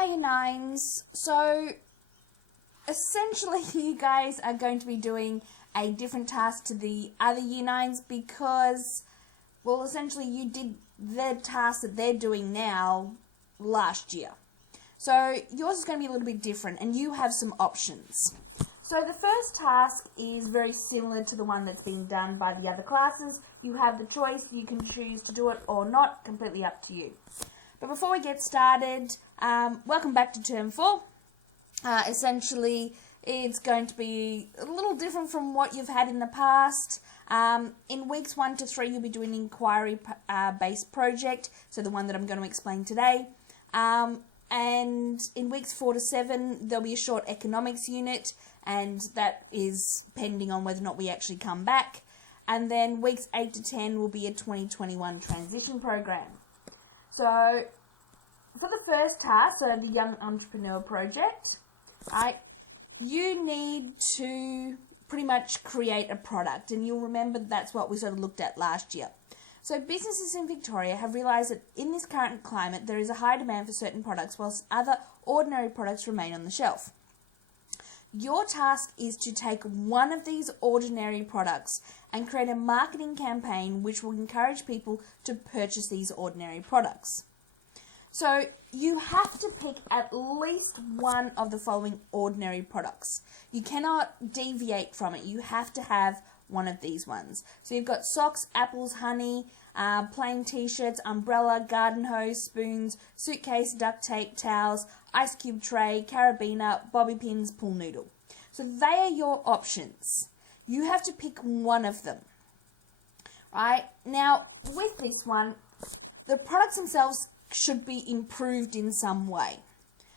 Hi, you nines. So essentially you guys are going to be doing a different task to the other year nines because, well, essentially you did the task that they're doing now last year. So yours is going to be a little bit different and you have some options. So the first task is very similar to the one that's being done by the other classes. You have the choice, you can choose to do it or not, completely up to you. But before we get started, welcome back to Term 4. Essentially, it's going to be a little different from what you've had in the past. In weeks 1 to 3, you'll be doing an inquiry-based project, so the one that I'm going to explain today. And in weeks 4 to 7, there'll be a short economics unit, and that is pending on whether or not we actually come back. And then weeks 8 to 10 will be a 2021 transition program. So, for the first task, so the Young Entrepreneur Project, right, you need to pretty much create a product. And you'll remember that's what we sort of looked at last year. So, businesses in Victoria have realised that in this current climate, there is a high demand for certain products, whilst other ordinary products remain on the shelf. Your task is to take one of these ordinary products and create a marketing campaign which will encourage people to purchase these ordinary products. So you have to pick at least one of the following ordinary products. You cannot deviate from it. You have to have one of these ones. So you've got socks, apples, honey, plain t-shirts, umbrella, garden hose, spoons, suitcase, duct tape, towels, ice cube tray, carabiner, bobby pins, pool noodle. So they are your options. You have to pick one of them. Right? Now, with this one, the products themselves should be improved in some way.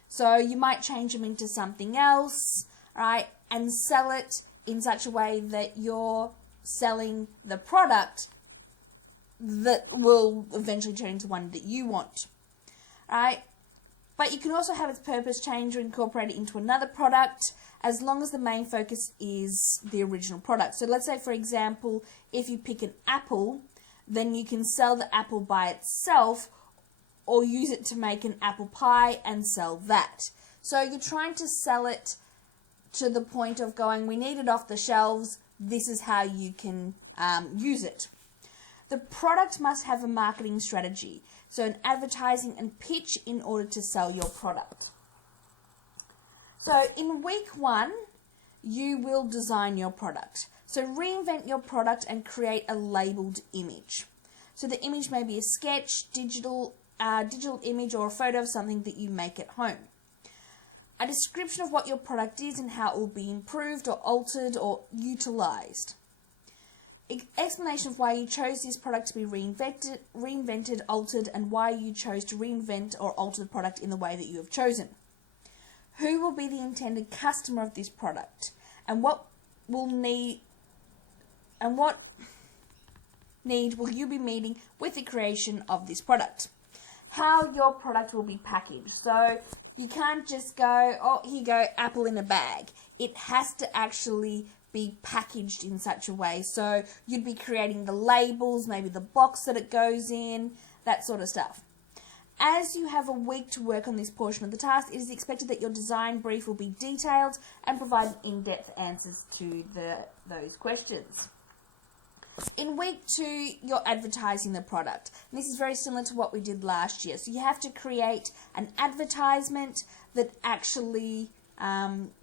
So you might change them into something else, right, and sell it in such a way that you're selling the product that will eventually turn into one that you want, right? But you can also have its purpose change or incorporate it into another product as long as the main focus is the original product. So let's say, for example, if you pick an apple, then you can sell the apple by itself or use it to make an apple pie and sell that. So you're trying to sell it to the point of going, we need it off the shelves, this is how you can use it. The product must have a marketing strategy, so an advertising and pitch in order to sell your product. So in week 1, you will design your product. So reinvent your product and create a labelled image. So the image may be a sketch, digital image, or a photo of something that you make at home. A description of what your product is and how it will be improved or altered or utilised. Explanation of why you chose this product to be reinvented, altered, and why you chose to reinvent or alter the product in the way that you have chosen. Who will be the intended customer of this product, and what need will you be meeting with the creation of this product? How your product will be packaged. So you can't just go, oh, here you go, apple in a bag. It has to actually be packaged in such a way. So you'd be creating the labels, maybe the box that it goes in, that sort of stuff. As you have a week to work on this portion of the task, it is expected that your design brief will be detailed and provide in-depth answers to those questions. In week 2, you're advertising the product. And this is very similar to what we did last year. So you have to create an advertisement that actually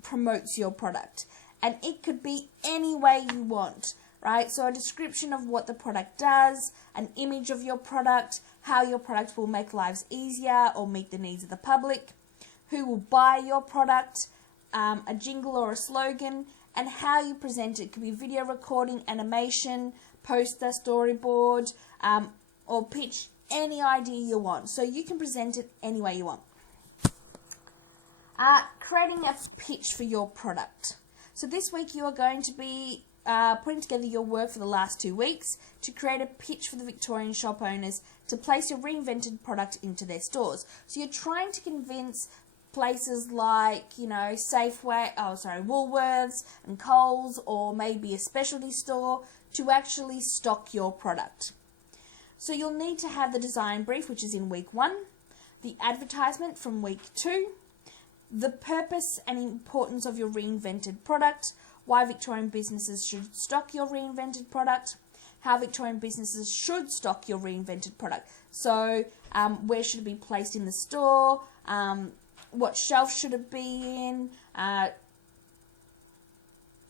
promotes your product. And it could be any way you want, right? So a description of what the product does, an image of your product, how your product will make lives easier or meet the needs of the public, who will buy your product, a jingle or a slogan, and how you present it. It could be video recording, animation, poster, storyboard, or pitch any idea you want. So you can present it any way you want. Creating a pitch for your product. So this week you are going to be putting together your work for the last 2 weeks to create a pitch for the Victorian shop owners to place your reinvented product into their stores. So you're trying to convince places like, Woolworths and Coles, or maybe a specialty store, to actually stock your product. So you'll need to have the design brief, which is in week 1, the advertisement from week 2, the purpose and importance of your reinvented product, why Victorian businesses should stock your reinvented product, how Victorian businesses should stock your reinvented product. So where should it be placed in the store, what shelf should it be in,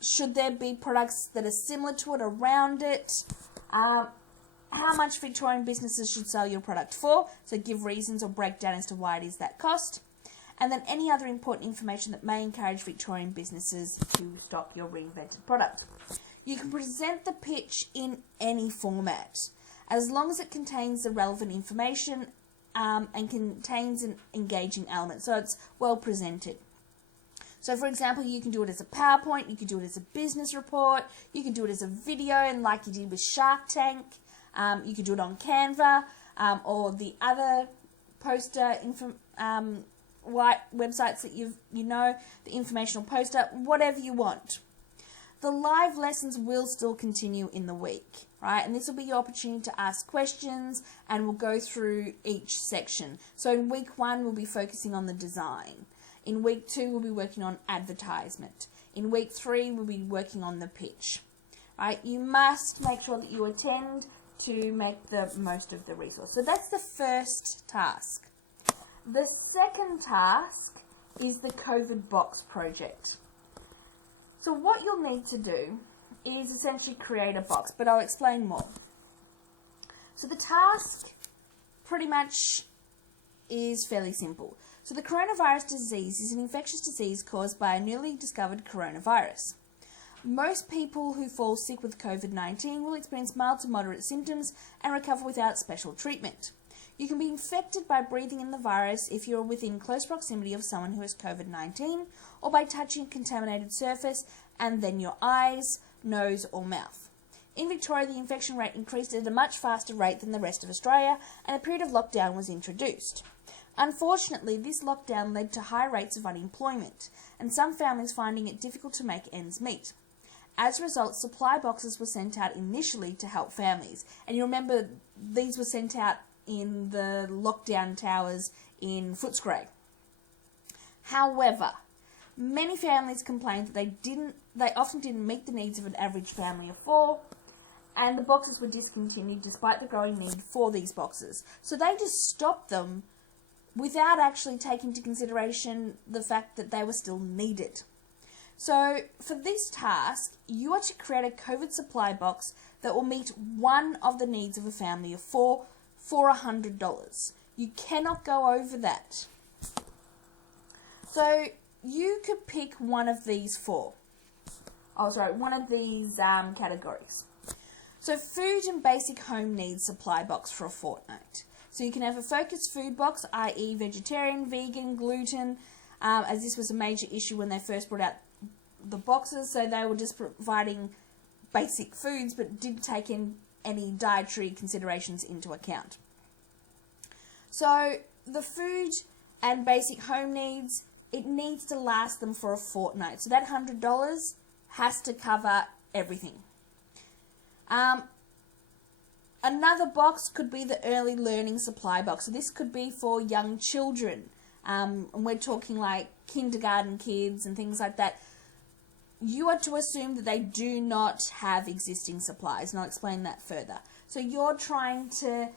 should there be products that are similar to it around it, how much Victorian businesses should sell your product for, so give reasons or breakdown as to why it is that cost, and then any other important information that may encourage Victorian businesses to stock your reinvented product. You can present the pitch in any format, as long as it contains the relevant information and contains an engaging element, so it's well presented. So, for example, you can do it as a PowerPoint, you can do it as a business report, you can do it as a video, and like you did with Shark Tank, you could do it on Canva, or the other poster websites that you know, the informational poster, whatever you want. The live lessons will still continue in the week, right? And this will be your opportunity to ask questions, and we'll go through each section. So in week 1, we'll be focusing on the design. In week 2, we'll be working on advertisement. In week 3, we'll be working on the pitch, right? You must make sure that you attend to make the most of the resource. So that's the first task. The second task is the COVID box project. So what you'll need to do is essentially create a box, but I'll explain more. So the task pretty much is fairly simple. So the coronavirus disease is an infectious disease caused by a newly discovered coronavirus. Most people who fall sick with COVID-19 will experience mild to moderate symptoms and recover without special treatment. You can be infected by breathing in the virus if you're within close proximity of someone who has COVID-19, or by touching a contaminated surface and then your eyes, nose or mouth. In Victoria, the infection rate increased at a much faster rate than the rest of Australia, and a period of lockdown was introduced. Unfortunately, this lockdown led to high rates of unemployment, and some families finding it difficult to make ends meet. As a result, supply boxes were sent out initially to help families. And you remember, these were sent out in the lockdown towers in Footscray. However, many families complained that they often didn't meet the needs of an average family of 4, and the boxes were discontinued despite the growing need for these boxes. So they just stopped them without actually taking into consideration the fact that they were still needed. So for this task, you are to create a COVID supply box that will meet one of the needs of a family of 4 for $100. You cannot go over that. So you could pick one of these categories. So food and basic home needs supply box for a fortnight. So you can have a focused food box, i.e. vegetarian, vegan, gluten, as this was a major issue when they first brought out the boxes, so they were just providing basic foods but didn't take in any dietary considerations into account. So the food and basic home needs, it needs to last them for a fortnight. So that $100 has to cover everything. Another box could be the early learning supply box. So this could be for young children. And we're talking like kindergarten kids and things like that. You are to assume that they do not have existing supplies, and I'll explain that further. So you're trying to,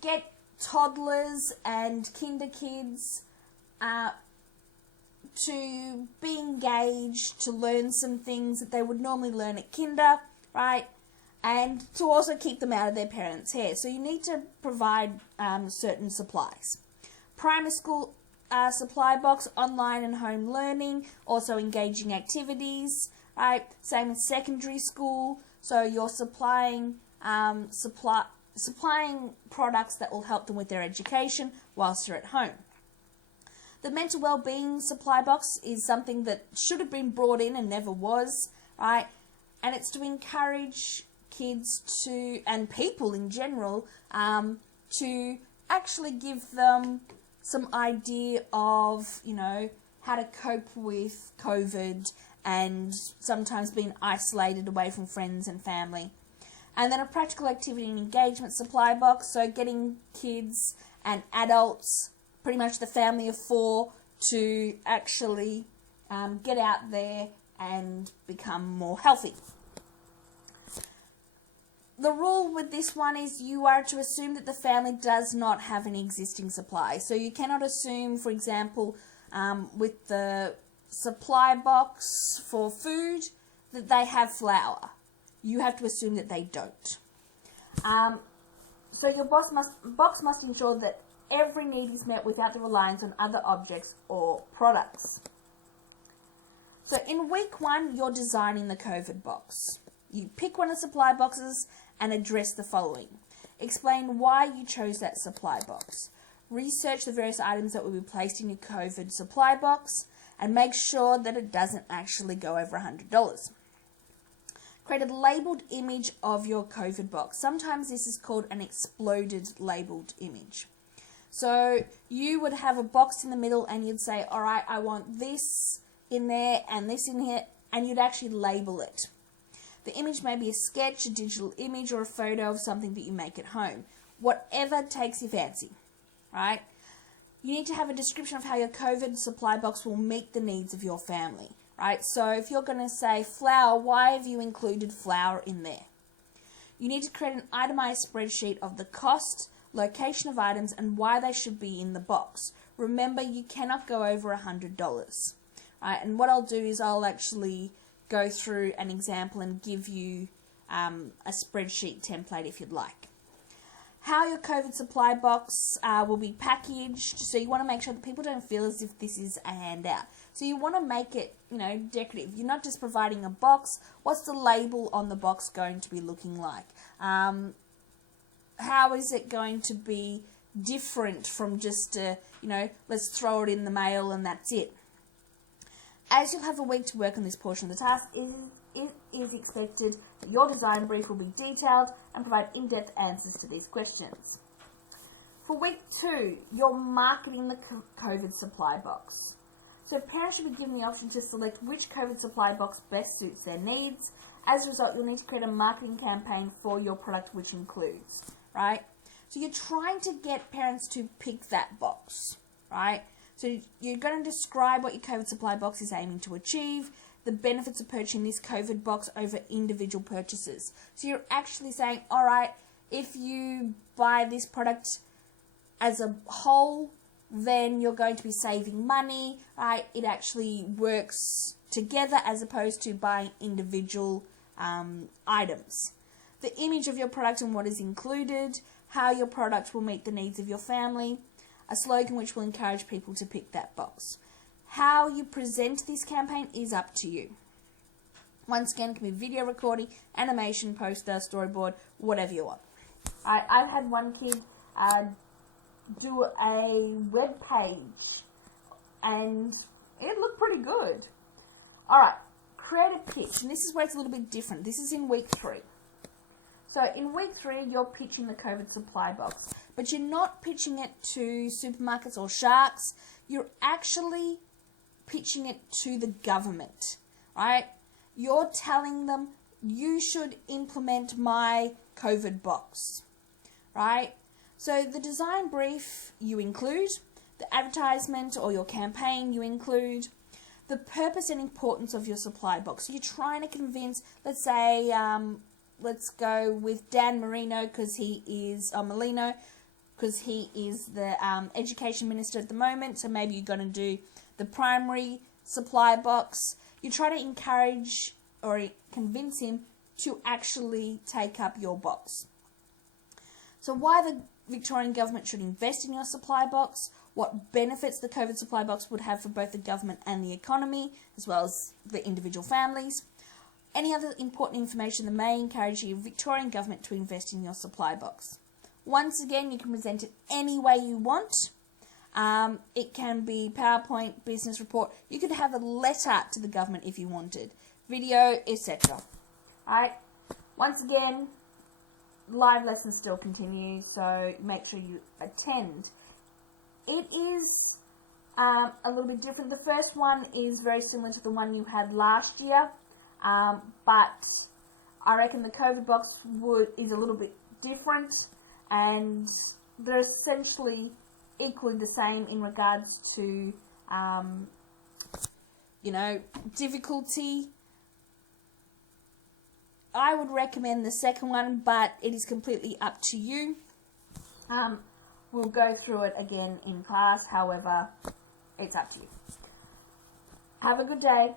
get toddlers and kinder kids to be engaged, to learn some things that they would normally learn at kinder, right? And to also keep them out of their parents' hair. So you need to provide certain supplies. Primary school supply box, online and home learning, also engaging activities, right? Same as secondary school. So you're supplying supplying products that will help them with their education whilst they're at home. The mental well-being supply box is something that should have been brought in and never was, right? And it's to encourage kids to, and people in general, to actually give them some idea of, how to cope with COVID and sometimes being isolated away from friends and family. And then a practical activity and engagement supply box, so getting kids and adults, pretty much the family of 4, to actually get out there and become more healthy. The rule with this one is you are to assume that the family does not have an existing supply. So you cannot assume, for example, with the supply box for food, that they have flour. You have to assume that they don't. So your box must ensure that every need is met without the reliance on other objects or products. So in week 1, you're designing the COVID box. You pick one of the supply boxes and address the following. Explain why you chose that supply box. Research the various items that will be placed in your COVID supply box and make sure that it doesn't actually go over $100. Create a labelled image of your COVID box. Sometimes this is called an exploded labelled image. So you would have a box in the middle and you'd say, all right, I want this in there and this in here, and you'd actually label it. The image may be a sketch, a digital image, or a photo of something that you make at home. Whatever takes your fancy, right? You need to have a description of how your COVID supply box will meet the needs of your family, right? So if you're going to say flour, why have you included flour in there? You need to create an itemized spreadsheet of the cost, location of items, and why they should be in the box. Remember, you cannot go over $100, right? And what I'll do is I'll actually go through an example and give you a spreadsheet template if you'd like. How your COVID supply box will be packaged. So you want to make sure that people don't feel as if this is a handout. So you want to make it, decorative. You're not just providing a box. What's the label on the box going to be looking like? How is it going to be different from just, let's throw it in the mail and that's it? As you'll have a week to work on this portion of the task, it is expected that your design brief will be detailed and provide in-depth answers to these questions. For week 2, you're marketing the COVID supply box. So parents should be given the option to select which COVID supply box best suits their needs. As a result, you'll need to create a marketing campaign for your product, which includes, right? So you're trying to get parents to pick that box, right? So you're going to describe what your COVID supply box is aiming to achieve, the benefits of purchasing this COVID box over individual purchases. So you're actually saying, all right, if you buy this product as a whole, then you're going to be saving money, right? It actually works together as opposed to buying individual items. The image of your product and what is included, how your product will meet the needs of your family, a slogan which will encourage people to pick that box. How you present this campaign is up to you. Once again, it can be video recording, animation, poster, storyboard, whatever you want. I've had one kid do a web page and it looked pretty good. Alright, create a pitch. And this is where it's a little bit different. This is in week 3. So in week 3, you're pitching the COVID supply box. But you're not pitching it to supermarkets or sharks. You're actually pitching it to the government, right? You're telling them, you should implement my COVID box, right? So the design brief you include, the advertisement or your campaign you include, the purpose and importance of your supply box. So you're trying to convince, let's say, let's go with Dan Marino because he is, Molino, because he is the education minister at the moment. So maybe you're going to do the primary supply box. You try to encourage or convince him to actually take up your box. So why the Victorian government should invest in your supply box, what benefits the COVID supply box would have for both the government and the economy, as well as the individual families. Any other important information that may encourage the Victorian government to invest in your supply box. Once again, you can present it any way you want. It can be PowerPoint, business report. You could have a letter to the government if you wanted. Video, etc. Alright. Once again, live lessons still continue, so make sure you attend. It is a little bit different. The first one is very similar to the one you had last year, but I reckon the COVID box is a little bit different, and they're essentially equally the same in regards to, difficulty. I would recommend the second one, but it is completely up to you. We'll go through it again in class, however, it's up to you. Have a good day.